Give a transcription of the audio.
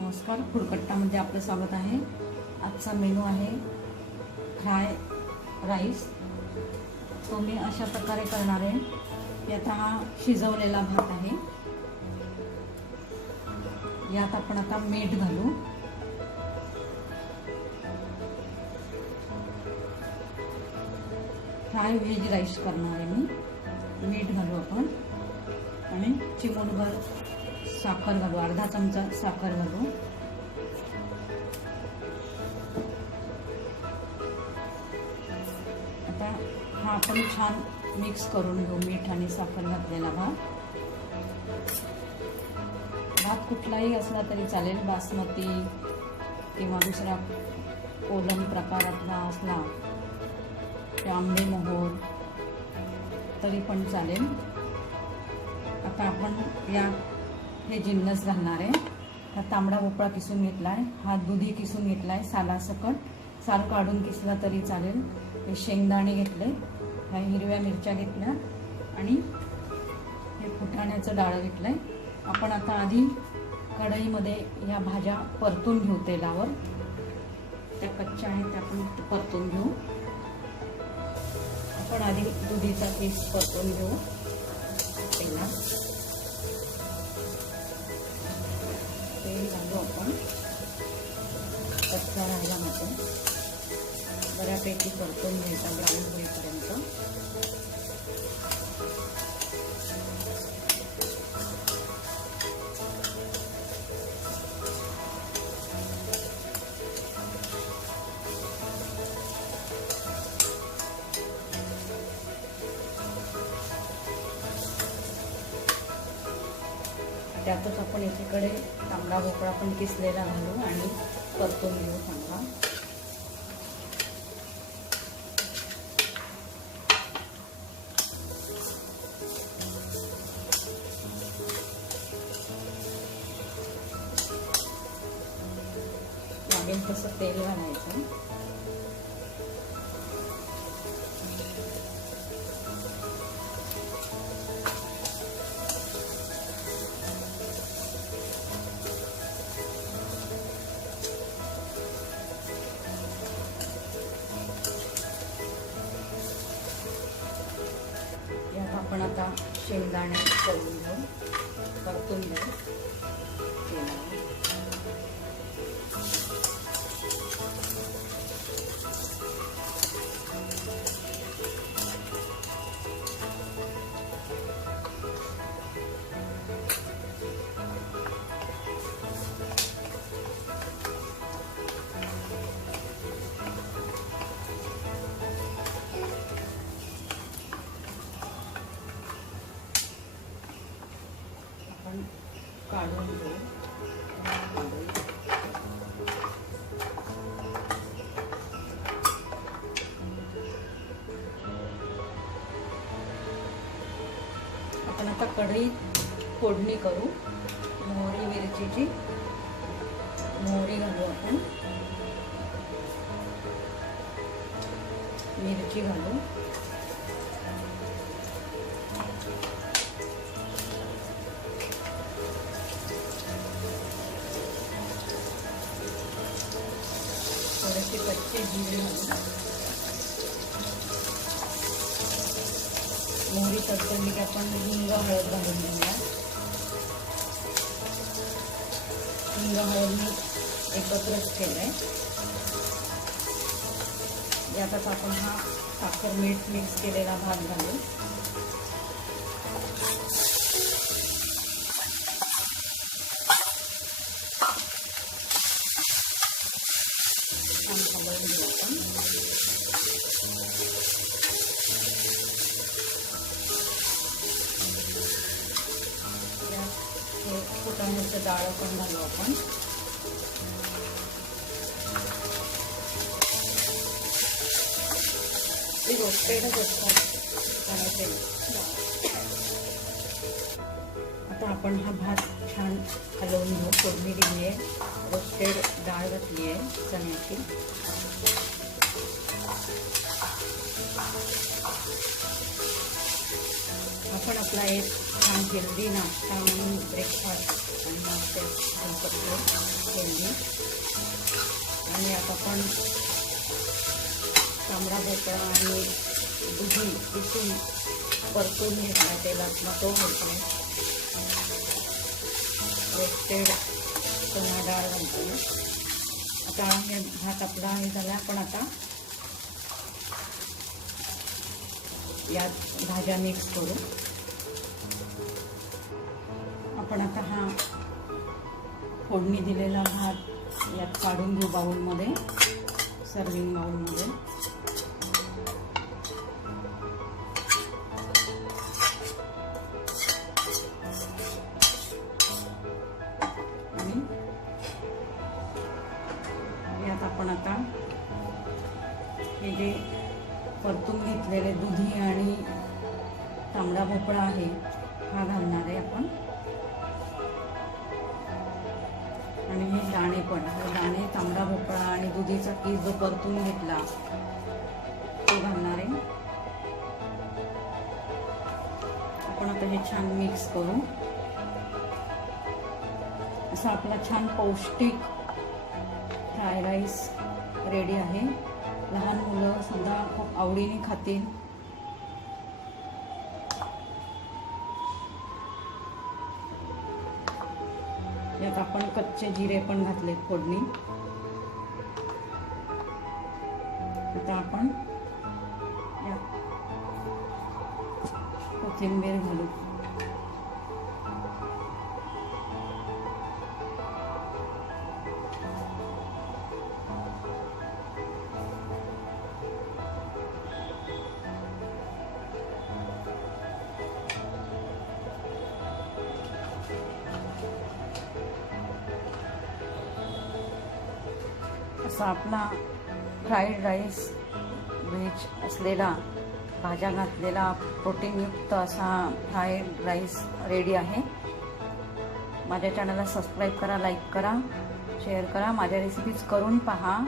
नमस्कार फुडकट्टामध्ये आपलं स्वागत आहे. आजचा मेनू आहे फ्राय राईस. तो मी अशा प्रकारे करणार आहे. यात हा शिजवलेला भात आहे. यात आपण आता मीठ घालू. फ्राय व्हेज राईस करणार आहे मी. मीठ घालू आपण. आणि चिमूटभर साखर घालू अर्धा चमचा साखर घालू आता हा आपण छान मिक्स करून घेऊ मीठ आणि साखर घातलेला भात. भात कुठलाही असला तरी चालेल बासमती किंवा दुसरा कोलम प्रकारातला असला आंबे मोहोर तरी पण चालेल. आता आपण या हे जिन्नस घालणार आहे. हा तांबडा भोपळा किसून घेतला आहे हा दुधी किसून घेतला आहे सालासकट. साल काढून किसला तरी चालेल. हे शेंगदाणे घेतले. ह्या हिरव्या मिरच्या घेतल्या. आणि हे फुटाण्याचं डाळ घेतलं आहे आपण आता आधी कढईमध्ये या भाज्या परतून घेऊ तेलावर. त्या कच्च्या आहेत त्या आपण परतून घेऊ. आपण आधी दुधीचा पीस परतून घेऊ. तेलात. बऱ्यापैकी परतून घ्यायचा ब्राऊन होईपर्यंत. त्यातच आपण एकीकडे तांबडा भोपळा पण किसलेला घालू आणि परतून घेऊ चांगला. लागेल तसं तेल घालायचं. आपण आता शेंगदाणे करून आपण काढून घेऊ. आपण आता कढईत फोडणी करू. मोहरी मिरचीची. मोहरी घालू आपण. मिरची घालू. कच्चे घालू मोहरी तडतडली की आपण हिंग हळद घालून घेऊया हिंग हळद मी एकत्रच केलंय. यातच आपण हा साखर मीठ मिक्स केलेला भात घालू. फुटाण्याचं डाळ पण घालू आपण. ते रोस्टेडच असतात आता आपण हा भात छान हलवून घेऊ. फोडणी दिली आहे रोस्टेड डाळ घातली आहे चण्याची. आपण आपला एक छान हेल्दी नाश्ता म्हणून ब्रेकफास्ट आणि आणि आता आपण तांबडा भोपळा आणि दुधी किसून परतून घेतला तेलात. मग तो होतो रोस्टेड चणा डाळ घालतो. आता हे भात आपला हे झाला. आपण आता यात भाज्या मिक्स करू. आपण आता हा फोडणी दिलेला भात यात काढून घेऊ बाऊलमध्ये सर्विंग बाऊलमध्ये आणि यात आपण आता हे जे परतून घेतलेले दुधी आणि तांबडा भोपळा आहे हा घालणार आहे आपण. दुधीचा जो परतून घेतला तो घालणार आहे. आपण आता हे छान मिक्स करू. असा आपला छान पौष्टिक फ्राय राईस रेडी आहे. लहान मुलं सुद्धा खूप आवडीने खातील. यात आपण कच्चे जिरे पण घातले फोडणी. आता आपण यात कोथिंबीर फ्राईड राईस व्हेज असलेला भाज्या घातलेला प्रोटीनयुक्त असा फ्राईड राईस रेडी आहे. माझ्या चॅनलला सबस्क्राईब करा लाईक करा शेअर करा. माझ्या रेसिपीज करून पहा.